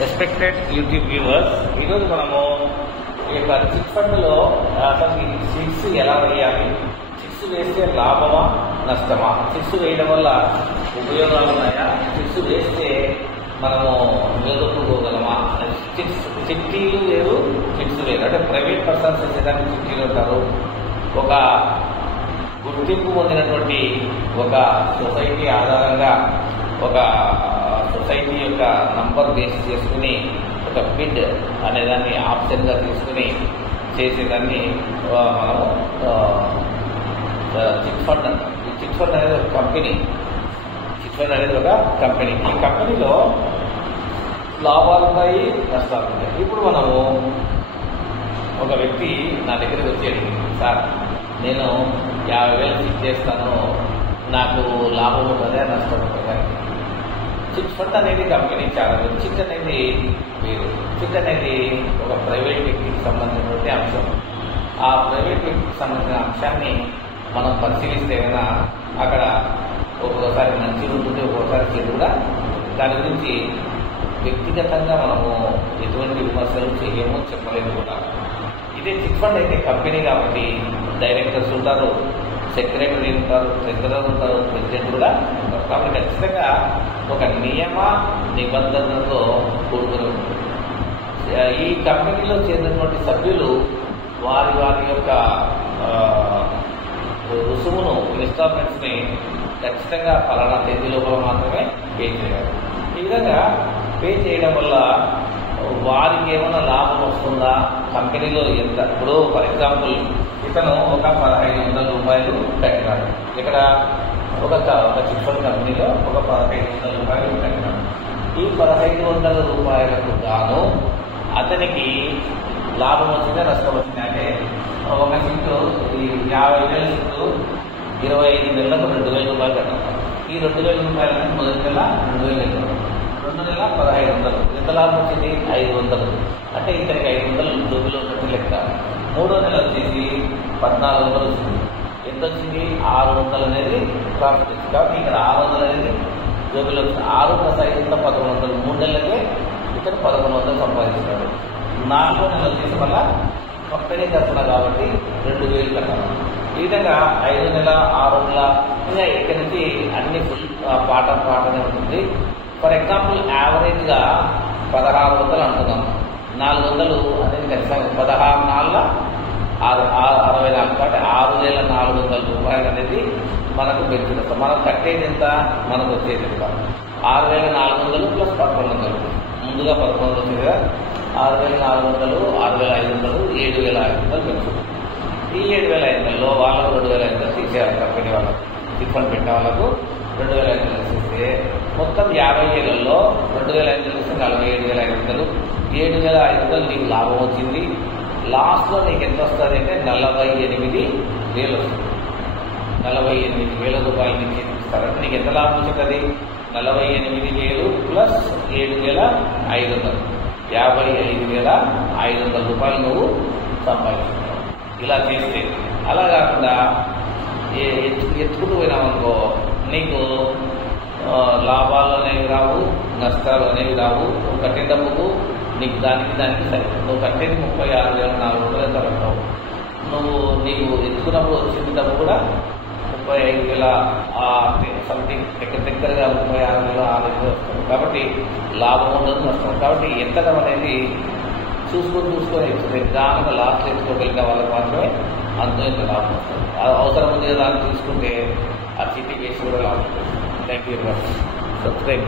Respected YouTube viewers, ఈరోజు మనము ఈ యొక్క చిట్ ఫండ్లో అసలు చిట్స్ ఎలా వేయాలి, చిట్స్ వేస్తే లాభమా నష్టమా, చిట్స్ వేయడం వల్ల ఉపయోగాలు ఉన్నాయా, చిట్స్ వేస్తే మనము నిలదొక్కుకోగలమా, చిట్టీలు వేరు చిట్స్ వేరు. అంటే ప్రైవేట్ పర్సన్స్ చేసేదానికి చిట్టీలు ఉంటారు, ఒక గుర్తింపు పొందినటువంటి ఒక సొసైటీ ఆధారంగా ఒక సొసైటీ యొక్క నంబర్ బేస్ చేసుకుని ఒక బిడ్ అనేదాన్ని ఆప్షన్గా తీసుకుని చేసేదాన్ని మనము చిట్ ఫండ్ అంటాం. ఈ చిట్ ఫండ్ అనేది ఒక కంపెనీ, చిట్ ఫండ్ అనేది ఒక కంపెనీ. ఈ కంపెనీలో లాభాలు ఉంటాయి, నష్టాలు ఉంటాయి. ఇప్పుడు మనము ఒక వ్యక్తి నా దగ్గరికి వచ్చేది, సార్ నేను 50,000 చిట్ చేస్తాను, నాకు లాభం ఉంటుందా నష్టం ఉంటుందా. చిట్ ఫండ్ అనేది కంపెనీ చాలా వేరు, చిట్ అనేది వేరు. చిట్ అనేది ఒక ప్రైవేట్ వ్యక్తికి సంబంధించినటువంటి అంశం. ఆ ప్రైవేట్ వ్యక్తికి సంబంధించిన అంశాన్ని మనం పరిశీలిస్తే కన్నా అక్కడ ఒక్కొక్కసారి మంచి ఉంటుంది, ఒక్కొక్కసారి చెడు కూడా. దాని గురించి వ్యక్తిగతంగా మనము ఎటువంటి విమర్శలు చేయమో చెప్పలేము కూడా. ఇదే చిట్ ఫండ్ అయితే కంపెనీ కాబట్టి డైరెక్టర్స్ ఉంటారు, సెక్రటరీ ఉంటారు, ట్రెజరర్ ఉంటారు, ప్రెసిడెంట్ కూడా ఉంటారు. కాబట్టి ఖచ్చితంగా ఒక నియమ నిబంధనలతో కూడుకుని ఉంటుంది. ఈ కంపెనీలో చేరినటువంటి సభ్యులు వారి వారి యొక్క రుసుమును, ఇన్స్టాల్మెంట్స్ని ఖచ్చితంగా పలానా తేదీ లోపల మాత్రమే పే చేయాలి. ఈ విధంగా పే చేయడం వల్ల వారికి ఏమైనా లాభం వస్తుందా, కంపెనీలో ఎంత. ఇప్పుడు ఫర్ ఎగ్జాంపుల్ ఇతను ఒక 1,500 రూపాయలు కట్టినాడు, ఇక్కడ ఒక చిట్ ఫండ్ కంపెనీలో ఒక 1,500 రూపాయలు కట్టినాడు. ఈ 1,500 రూపాయలకు గాను అతనికి లాభం వచ్చిందా నష్టం వచ్చిందా అంటే ఒక చిట్టు ఈ 50,000 చిట్టు 25 నెలలకు 2,000 రూపాయలు కట్టాలి. ఈ 2,000 రూపాయలని మొదటి నెల 2,000 కట్టాలి, 2 నెల 1,500. ఎంత లాభం వచ్చింది 500. అంటే ఇతనికి 500 జోబులో ఉన్నట్టు లెక్క. 3వ నెల వచ్చేసి 1,400 వచ్చింది. ఎంత వచ్చింది 600 అనేది ప్రాఫిట్ వచ్చింది. కాబట్టి ఇక్కడ 600 అనేది జోబులో వచ్చింది. 6 + 5 ఎంత 1,100. 3 నెలలకే ఇతను 1,100 సంపాదిస్తున్నాడు. 4వ నెల వచ్చేసి మళ్ళా కంపెనీ తరఫున కాబట్టి 2,000 కట్టాలి. ఈ విధంగా 5 నెల 6 నెల ఇంకా ఇక్కడి నుంచి అన్ని ఫుల్ పాటనే ఉంటుంది. ఫర్ ఎగ్జాంపుల్ యావరేజ్గా 1,600 అంటున్నాం, 400 అనేది ఖచ్చితంగా 16 నాళ్ళ 64. కాబట్టి 6,400 రూపాయలు అనేది మనకు బెనిఫిట్. మనం కట్టేది ఎంత, మనకు వచ్చేది ఎంత. 6,400 + 1,100. ముందుగా 1,100 వచ్చింది కదా, 6,400, 6,500, 7,500 బెనిఫిట్. ఈ 7,500లో వాళ్ళకు 2,500 తీసేయాలి. కంపెనీ వాళ్ళకు, చిట్ ఫండ్ పెట్టే వాళ్ళకు 2,500 తీస్తే మొత్తం 50 ఏళ్లలో 2,500 తీస్తే 47,500. 7,500 నీకు లాభం వచ్చింది. లాస్ట్లో నీకు ఎంత వస్తుంది అంటే 48,000 వస్తుంది. 48,000 రూపాయలు నీకు ఇస్తారంటే నీకు ఎంత లాభం వచ్చింది? 48,000 + 7,500, 55,500 రూపాయలు నువ్వు సంపాదిస్తున్నావు ఇలా చేస్తే. అలా కాకుండా ఎత్తుకుంటూ పోయినామనుకో నీకు లాభాలు అనేవి రావు, నష్టాలు అనేవి రావు. నువ్వు కట్టే డబ్బుకు నీకు దానికి సరే. నువ్వు కట్టేది 36,400 ఎంత కట్టావు, నీకు ఎత్తుకున్నప్పుడు వచ్చిన డబ్బు కూడా 35,000 సంథింగ్ దగ్గరగా 36,000 వస్తుంది. కాబట్టి లాభం ఉండదు, నష్టం. కాబట్టి ఎత్తడం అనేది చూసుకొని నిదానంగా లాస్ట్లో ఎత్తుకోగలిగిన వాళ్ళకి మాత్రమే అంత ఇంత లాభం వస్తుంది. అవసరం ఉంది కదా అని తీసుకుంటే ఆ చిట్టి వేసి కూడా లాభం ఉంటుంది. Thank you very much. Subscribe.